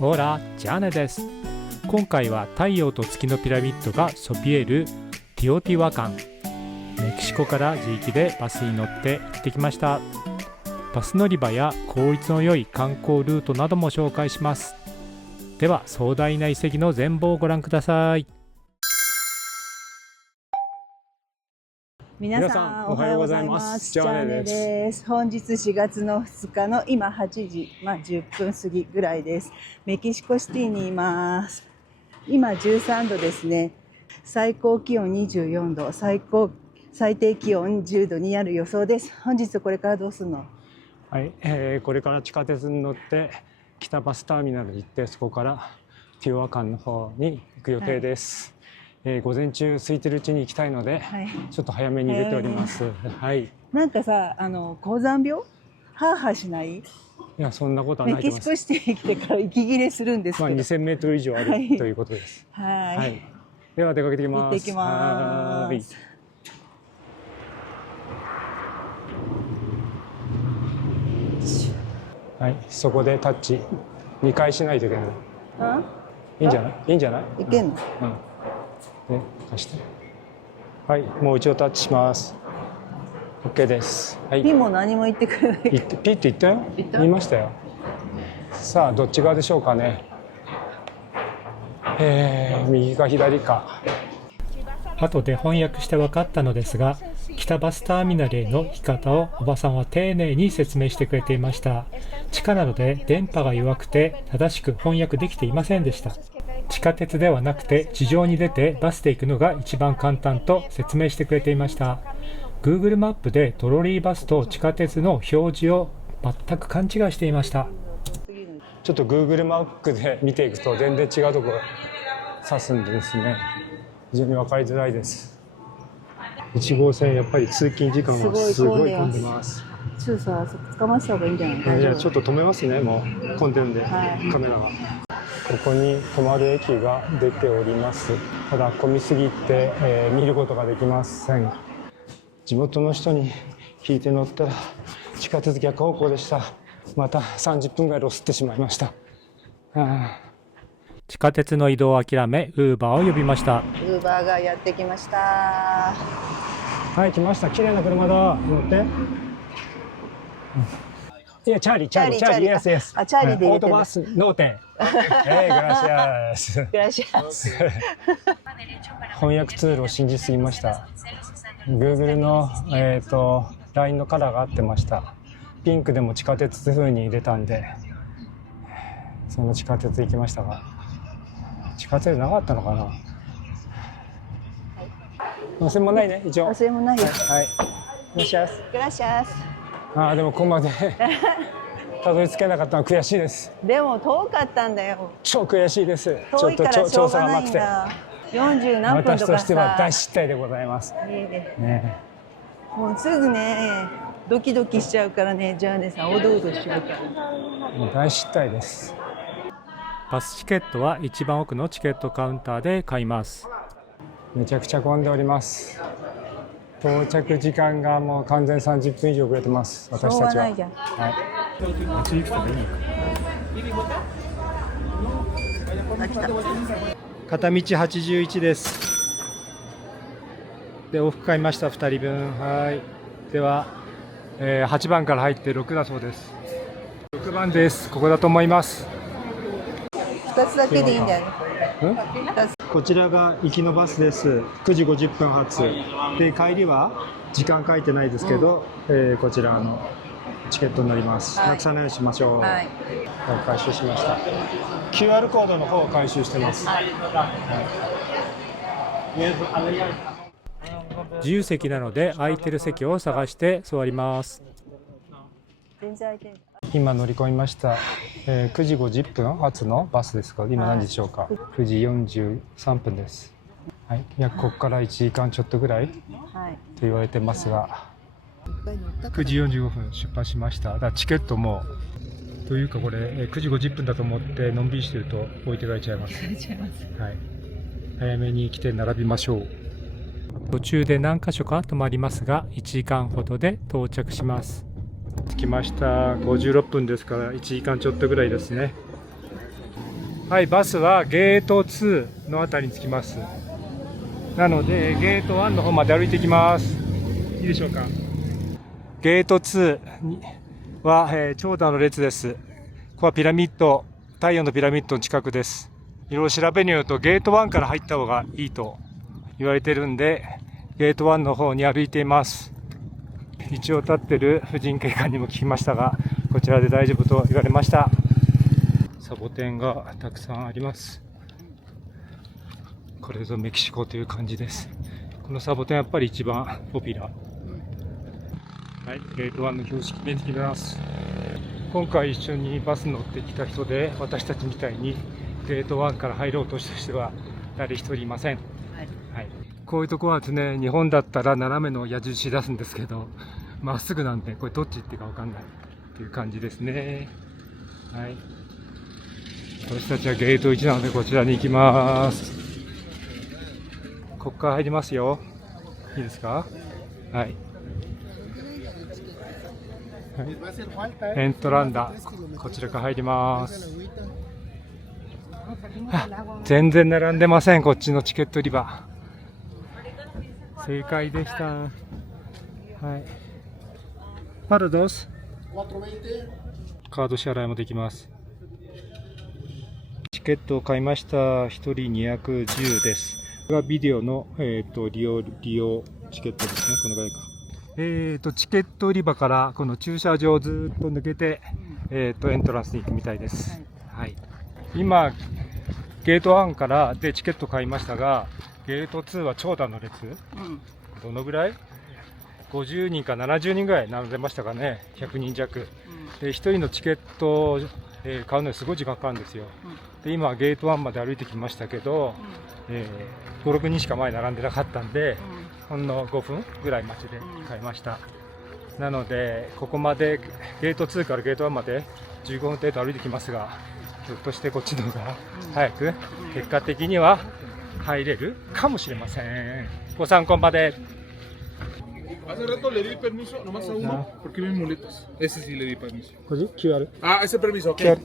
オーラ、ジャーネです。今回は太陽と月のピラミッドがそびえるティオティワカン、メキシコから自力でバスに乗って行ってきました。バス乗り場や効率の良い観光ルートなども紹介します。では壮大な遺跡の全貌をご覧ください。皆さんおはようございます。ジャーネです。本日4月の2日の今8時、10分過ぎぐらいです。メキシコシティにいます。今13度ですね。最高気温24度、最低気温10度になる予想です。本日これからどうするの？はい、これから地下鉄に乗って北バスターミナルに行って、そこからティオワカンの方に行く予定です。午前中空いてるうちに行きたいので、ちょっと早めに出ております。はい。なんかさ、高山病？ハーハーしない？いや、そんなことはないと思います。メキシコシティに来てから息切れするんですけど、2000メートル以上ある、ということです。はい。では出かけてきます。行ってきます。はい、そこでタッチ2回しないといけない。いいんじゃない？いいんじゃない？いけんの？ね、貸して。はい、もう一度タッチします。OK です。はい。ピも何も言ってくれない。ピって言ったよ。言いましたよ。さあ、どっち側でしょうかね。右か左か。後で翻訳して分かったのですが、北バスターミナルへの行き方をおばさんは丁寧に説明してくれていました。地下なので電波が弱くて正しく翻訳できていませんでした。地下鉄ではなくて地上に出てバスで行くのが一番簡単と説明してくれていました。Google マップでトロリーバスと地下鉄の表示を全く勘違いしていました。ちょっと Google マップで見ていくと全然違うところ指すんでですね、非常に分かりづらいです。1号線やっぱり通勤時間はすごい混んでます。ちょっとさ、捕まってた方がいいんじゃない？いや、ちょっと止めますね。もう混んでるんで、カメラが。ここに止まる駅が出ております。ただ混みすぎて、見ることができません。地元の人に聞いて乗ったら地下鉄逆方向でした。また30分ぐらいロスってしまいました。地下鉄の移動を諦めウーバーを呼びました。ウーバーがやってきました。はい、来ました。綺麗な車だ。乗って。いや、チャーリー、イエス、イエス。あ、チャーリーで入れてる。オートバス、ノーテン。グラシアス。グラシアス。翻訳ツールを信じすぎました。Google の、LINE のカラーが合ってました。ピンクでも地下鉄風に入れたんで、その地下鉄行きましたが、地下鉄なかったのかな。忘れもないね、一応。忘れもないよ。はい。グラシアス。グラシアス。でもここまでたどり着けなかったのは悔しいです。でも遠かったんだよ。超悔しいです。遠いからしょうがないんだ。40何分とかさ。私としては大失態でございます。ね、もうすぐね、ドキドキしちゃうからね、ジャーネさん、おどおどしちゃうから。もう大失態です。バスチケットは一番奥のチケットカウンターで買います。めちゃくちゃ混んでおります。到着時間がもう完全30分以上遅れてます。私たちは。片道81です。で、往復買いました。2人分。はい。では、8番から入って6だそうです。6番です。ここだと思います。2つだけでいいんだよね。こちらが行きのバスです。9時50分発で、帰りは時間書いてないですけど、こちらのチケットになります。なくさないようにしましょう。回収しました。QR コードの方を回収してます。自由席なので空いてる席を探して座ります。今乗り込みました。9時50分発のバスですが、今何時でしょうか。9時43分です。はい、約ここから1時間ちょっとぐらいと言われてますが、9時45分出発しました。だからチケットもというか、これ9時50分だと思ってのんびりしてると置いてかれちゃいます。はい、早めに来て並びましょう。途中で何箇所か止まりますが、1時間ほどで到着します。着きました。56分ですから1時間ちょっとぐらいですね。はい、バスはゲート2のあたりに着きます。なのでゲート1の方まで歩いていきます。いいでしょうか。ゲート2は、長蛇の列です。ここはピラミッド、太陽のピラミッドの近くです。いろいろ調べによるとゲート1から入った方がいいと言われてるんで、ゲート1の方に歩いています。一応立ってる婦人警官にも聞きましたが、こちらで大丈夫と言われました。サボテンがたくさんあります。これぞメキシコという感じです。このサボテンやっぱり一番ポピュラー。はい、ゲート1の標識見えてきます。今回一緒にバス乗ってきた人で、私たちみたいにゲート1から入ろうとした人は誰一人いません。はい、こういうところはですね、日本だったら斜めの矢印出すんですけど、まっすぐなんでこれどっち行っていいか分かんないっていう感じですね。はい、私たちはゲート1なのでこちらに行きます。ここから入りますよ。いいですか。はい、エントランダ、こちらから入ります。全然並んでません、こっちのチケット売り場。正解でした。はい。パラドス。カード支払いもできます。チケットを買いました。1人210です。これがビデオの、利用チケットですね。このぐらいか。チケット売り場からこの駐車場をずっと抜けて、エントランスに行くみたいです。はい。今ゲート1からでチケット買いましたが、ゲート2は長蛇の列、どのぐらい50人か70人ぐらい並んでましたかね。100人弱、で1人のチケットを、買うのにすごい時間かかるんですよ。で今ゲート1まで歩いてきましたけど、5、6人しか前並んでなかったんで、ほんの5分ぐらい待ちで買いました。なのでここまでゲート2からゲート1まで15分程度歩いてきますが、ひょっとしてこっちの方が早く結果的には入れるかもしれません。ご参考まで。Hace rato le di permiso nomás a uno porque ven muletas. Ese sí le di permiso. QR? Ah, ese permiso, ok.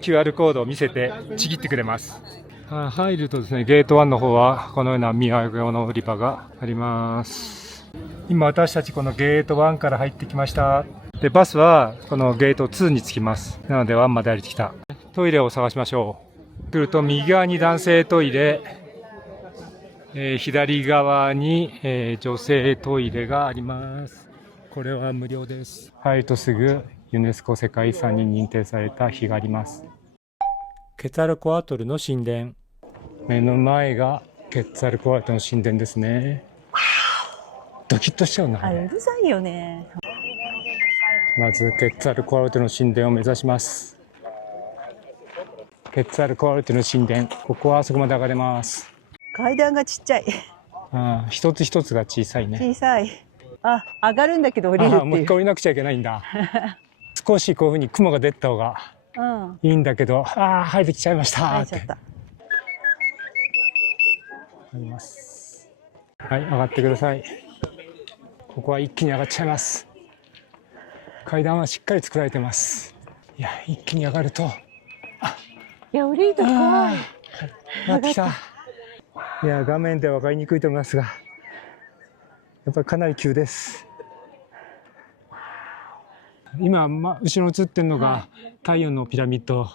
QR コードを見せてちぎってくれます。入るとですね、ゲート1の方はこのような土産用の売り場があります。今私たちこのゲート1から入ってきました。でバスはこのゲート2に着きます。なので1まで歩いてきた。トイレを探しましょう。来ると右側に男性トイレ、左側に、女性トイレがあります。これは無料です。入るとすぐユネスコ世界遺産に認定された碑があります。ケツァルコアトルの神殿、目の前がケツァルコアトルの神殿ですね。ドキッとしちゃうな。あれうるさいよね。まずケツァルコアトルの神殿を目指します。ケツァルコアトルの神殿、ここはあそこまで上がれます。階段がちっちゃい。一つ一つが小さいね。小さい。上がるんだけど降りるっていう。もう一回降りなくちゃいけないんだ。少しこういうふうに雲が出た方がいいんだけど、入ってきちゃいました。入っちゃった。あります。はい、上がってください。ここは一気に上がっちゃいます。階段はしっかり作られてます。いや、一気に上がると。いや、降りると怖い。上がってきた。いや、画面では分かりにくいと思いますが、やっぱりかなり急です。今、後ろに映ってるのが太陽のピラミッド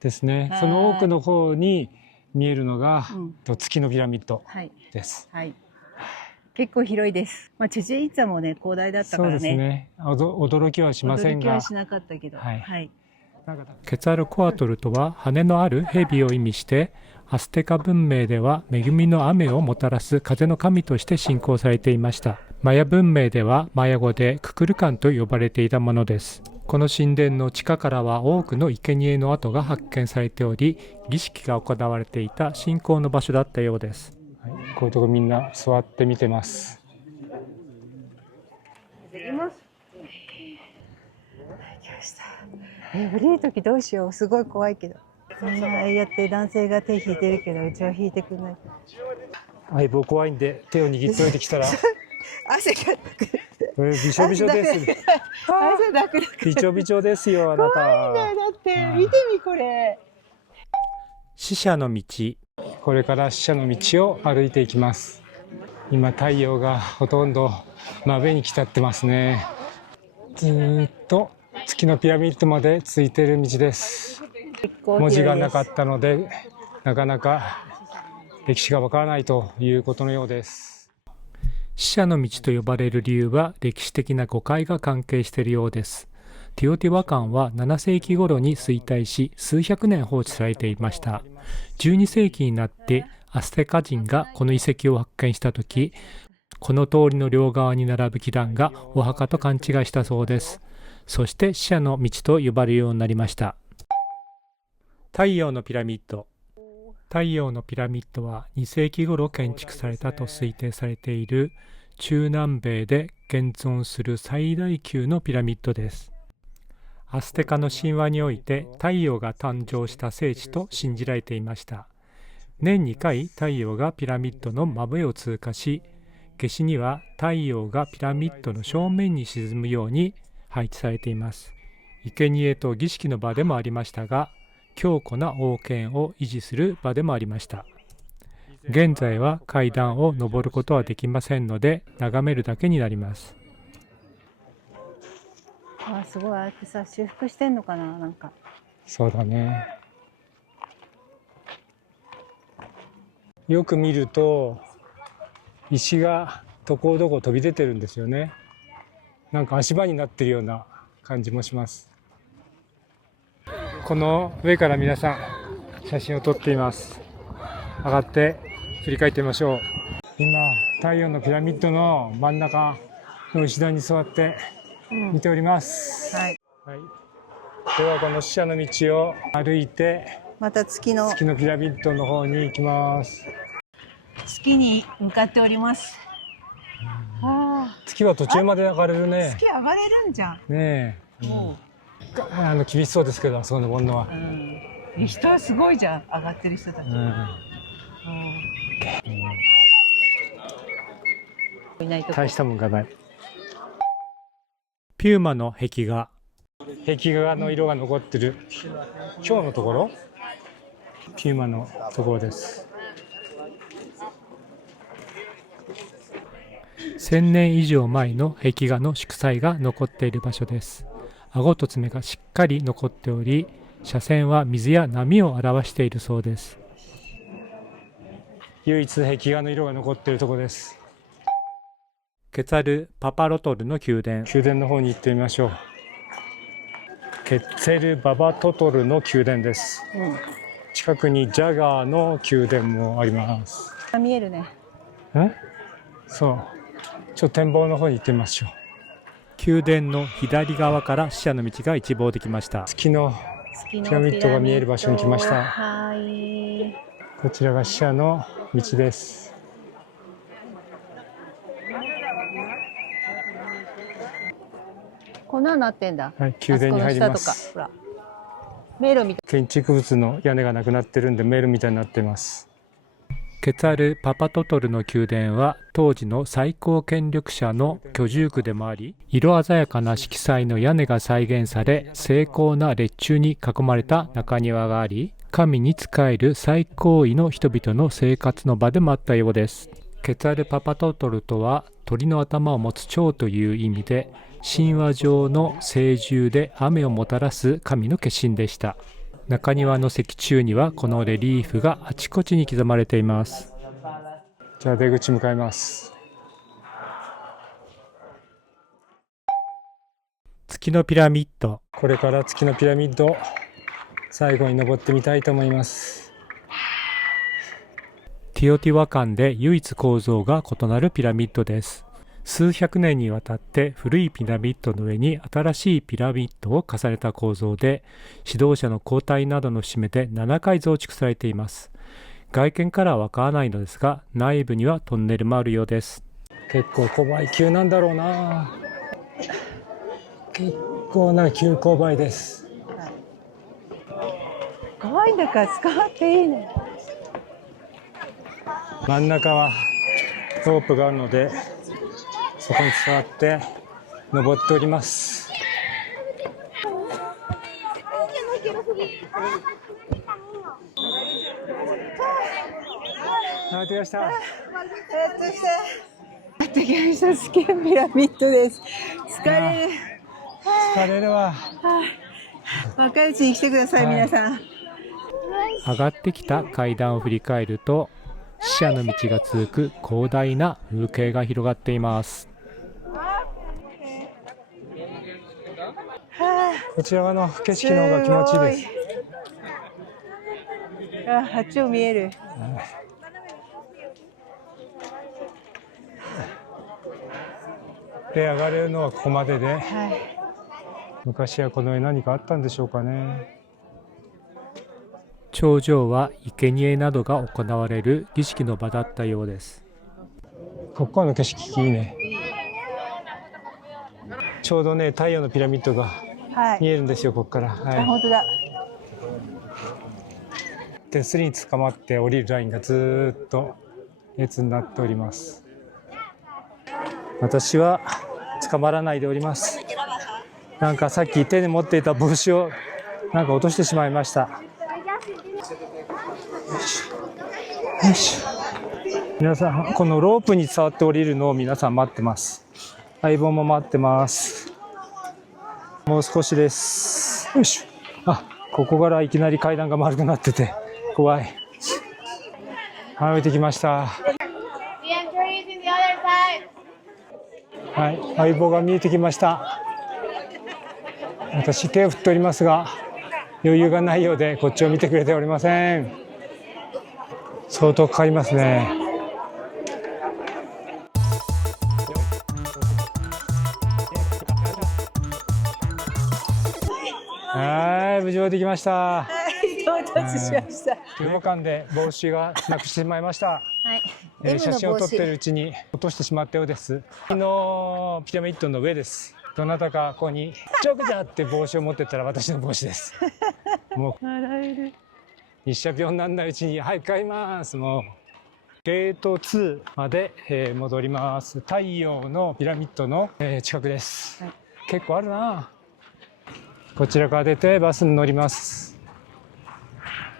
ですね。その奥の方に見えるのが、月のピラミッドです。結構広いです。チェジェイツァもね、広大だったからね。そうですね。驚きはしませんが。驚きはしなかったけど。ケツァルコアトルとは羽のある蛇を意味して、アステカ文明では恵みの雨をもたらす風の神として信仰されていました。マヤ文明ではマヤ語でククルカンと呼ばれていたものです。この神殿の地下からは多くの生贄の跡が発見されており、儀式が行われていた信仰の場所だったようです。こういうとこみんな座って見てます。降りるときどうしよう。すごい怖いけど。やって男性が手引いてるけど、うちは引いてくれない。相棒怖いんで手を握っておいてきたら汗がびしょびしょです。汗だく。びちょびちょですよ、あなた。怖いんだよ。だって見てみこれ。死者の道。これから死者の道を歩いていきます。今太陽がほとんど真上に来たってますね。ずーっと月のピラミッドまでついている道です。文字がなかったのでなかなか歴史がわからないということのようです。死者の道と呼ばれる理由は歴史的な誤解が関係しているようです。ティオティワカンは7世紀頃に衰退し数百年放置されていました。12世紀になってアステカ人がこの遺跡を発見したとき、この通りの両側に並ぶ基壇がお墓と勘違いしたそうです。そして死者の道と呼ばれるようになりました。太陽のピラミッド。太陽のピラミッドは2世紀頃建築されたと推定されている中南米で現存する最大級のピラミッドです。アステカの神話において太陽が誕生した聖地と信じられていました。年2回太陽がピラミッドの真上を通過し、夏至には太陽がピラミッドの正面に沈むように配置されています。生贄と儀式の場でもありましたが、強固な王権を維持する場でもありました。現在は階段を登ることはできませんので、眺めるだけになります。あ、すごい、ああやってさ、修復してんのかな、なんか。そうだね。よく見ると石がところどころ飛び出てるんですよね。なんか足場になってるような感じもします。この上から皆さん写真を撮っています。上がって振り返ってみましょう。今太陽のピラミッドの真ん中の後ろに座って見ております、はい、はい、ではこの死者の道を歩いてまた月のピラミッドの方に行きます。月に向かっております。月は途中まで上がれるね。月上がれるんじゃん。ねえ、厳しそうですけど、そう登るのは。人はすごいじゃん、上がってる人たち。大したもんがない。ピューマの壁画。壁画の色が残ってる今日のところ、ピューマのところです。1000年以上前の壁画の祝祭が残っている場所です。顎と爪がしっかり残っており、斜線は水や波を表しているそうです。唯一壁画の色が残っているところです。ケツァル・パパロトルの宮殿。宮殿の方に行ってみましょう。ケツェル・ババトトルの宮殿です、近くにジャガーの宮殿もあります。見えるね。そう。ちょっと展望の方に行ってみましょう。宮殿の左側から死者の道が一望できました。月のピラミッドが見える場所に来ました。はい。こちらが死者の道です。こんなになってんだ。はい、宮殿に入ります。ほら、迷路みたい。建築物の屋根がなくなってるんで迷路みたいになっています。ケツァル・パパトトルの宮殿は当時の最高権力者の居住区でもあり、色鮮やかな色彩の屋根が再現され、精巧な列柱に囲まれた中庭があり、神に仕える最高位の人々の生活の場でもあったようです。ケツァル・パパトトルとは鳥の頭を持つ蝶という意味で、神話上の聖獣で雨をもたらす神の化身でした。中庭の石柱にはこのレリーフがあちこちに刻まれています。じゃあ出口向かいます。月のピラミッド。これから月のピラミッド最後に登ってみたいと思います。ティオティワカンで唯一構造が異なるピラミッドです。数百年にわたって古いピラミッドの上に新しいピラミッドを重ねた構造で、指導者の交代などの節目で7回増築されています。外見からはわからないのですが、内部にはトンネルもあるようです。結構勾配急なんだろうな。結構な急勾配です。怖いんだから使っていいね。真ん中はロープがあるので、そこに座って登っております。やってきました。やってきました。スケーピラミッドです。疲れる。疲れるわ。若いうちに来てください、皆さん。上がってきた階段を振り返ると、死者の道が続く広大な風景が広がっています。こちら側の景色の方が気持ちいいです。あっちを見える。で、上がれるのはここまでで、昔はこの上何かあったんでしょうかね。頂上は生贄などが行われる儀式の場だったようです。ここの景色いいね。ちょうどね、太陽のピラミッドが見えるんですよ、ここから。本当だ。手すりに捕まって降りるラインがずっと列になっております。私は捕まらないでおります。なんかさっき手に持っていた帽子をなんか落としてしまいました。よいしょ。皆さん、このロープに触って降りるのを皆さん待ってます。相棒も待ってます。もう少しです。よいしょ。あ、ここからいきなり階段が丸くなってて怖い。はい、降りてきました。はい、相棒が見えてきました。私手を振っておりますが余裕がないようでこっちを見てくれておりません。相当かかりますね。はい、無事降りてきました。到達しました。規模感で帽子がなくしてしまいました。写真を撮っているうちに落としてしまったようです。ピラミッドの上です。どなたかここにチョクジャーって帽子を持ってったら私の帽子です。もう日射病にならないうちにはい帰ります。もうゲート2まで、戻ります。太陽のピラミッドの、近くです。結構あるな。こちらから出てバスに乗ります。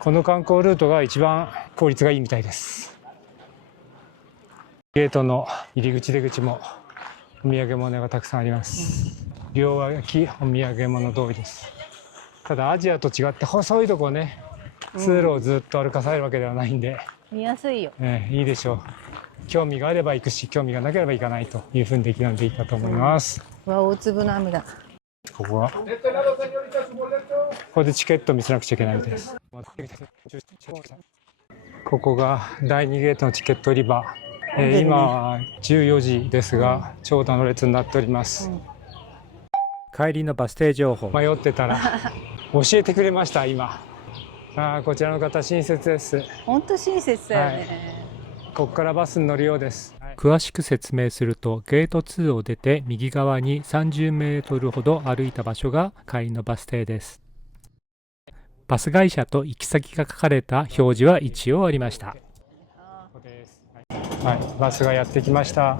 この観光ルートが一番効率がいいみたいです。ゲートの入り口出口もお土産物がたくさんあります。両脇お土産物通りです。ただアジアと違って細いとこね、通路をずっと歩かされるわけではないんで、見やすいよ。いいでしょう。興味があれば行くし、興味がなければ行かないというふうにできるのでいいかと思います。大粒の雨だ。ここはここでチケットを見せなくちゃいけないみたいです。ここが第2ゲートのチケット売り場。今は14時ですが長蛇の列になっております。帰りのバス停情報。迷ってたら教えてくれました。今こちらの方親切です。本当親切だよね。ここからバスに乗るようです。詳しく説明すると、ゲート2を出て右側に30メートルほど歩いた場所が帰りのバス停です。バス会社と行き先が書かれた表示は一応ありました。はい、バスがやってきました。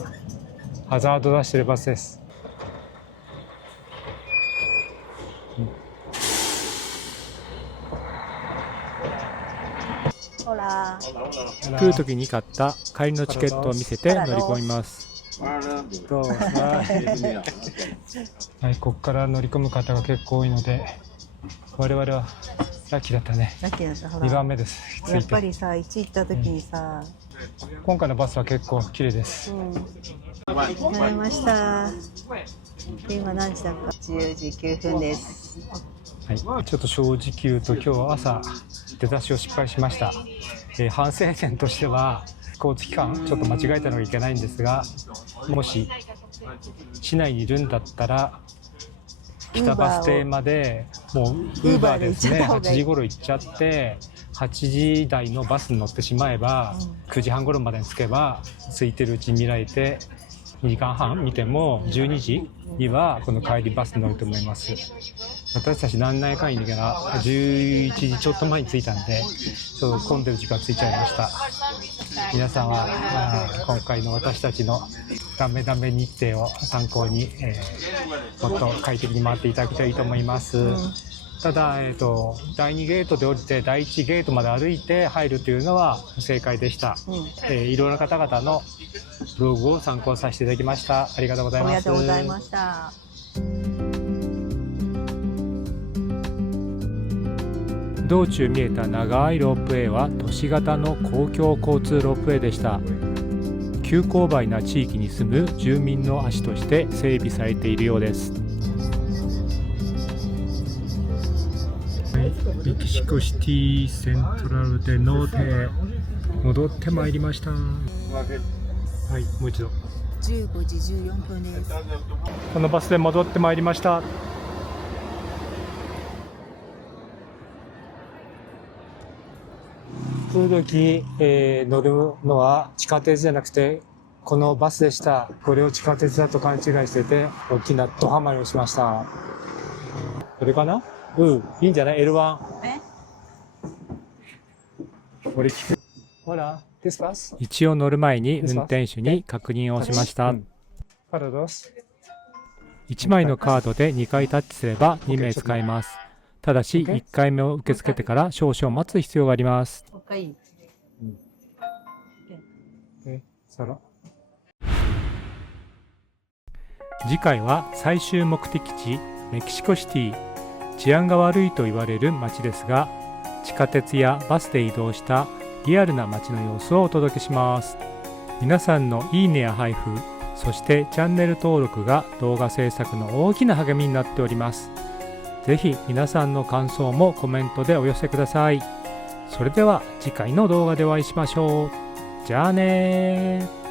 ハザード出してるバスです。ほら。来る時に買った帰りのチケットを見せて乗り込みます。はい、ここから乗り込む方が結構多いので、我々はラッキーだったね。ラッキーだった。ほら。2番目です。やっぱりさ、1行った時にさ、今回のバスは結構綺麗です。乗れました。今何時だか。10時9分です。はい、ちょっと正直言うと今日朝出だしを失敗しました。反省点としては交通機関ちょっと間違えたのがいけないんですが、もし市内にいるんだったら北バス停までもうウーバーですね、8時頃行っちゃって8時台のバスに乗ってしまえば、9時半頃までに着けば空いてるうちに見られて2時間半見ても12時にはこの帰りバスに乗ると思います。私たち何内かいにが11時ちょっと前に着いたんで、ちょっと混んでる時間ついちゃいました。皆さんは今回の私たちのダメダメ日程を参考に、もっと快適に回っていただけたらいいと思います。ただ、第2ゲートで降りて第1ゲートまで歩いて入るというのは不正解でした。いろいろな方々のブログを参考させていただきました。ありがとうございます。ありがとうございました。道中見えた長いロープウェイは都市型の公共交通ロープウェイでした。急勾配な地域に住む住民の足として整備されているようです。メキシコシティセントラルデノーテ戻ってまいりました。はい、もう一度。15時14分です。このバスで戻ってまいりました。来る時、乗るのは地下鉄じゃなくてこのバスでした。これを地下鉄だと勘違いしてて大きなドハマりをしました。これかな？いいんじゃない？ L1。これ聞く。ほら、this bus？ 一応乗る前に運転手に確認をしました。1枚のカードで2回タッチすれば2名使えます。ただし1回目を受け付けてから少々待つ必要があります。次回は最終目的地メキシコシティ。治安が悪いと言われる街ですが、地下鉄やバスで移動したリアルな街の様子をお届けします。皆さんのいいねや配布、そしてチャンネル登録が動画制作の大きな励みになっております。ぜひ皆さんの感想もコメントでお寄せください。それでは次回の動画でお会いしましょう。じゃあねー。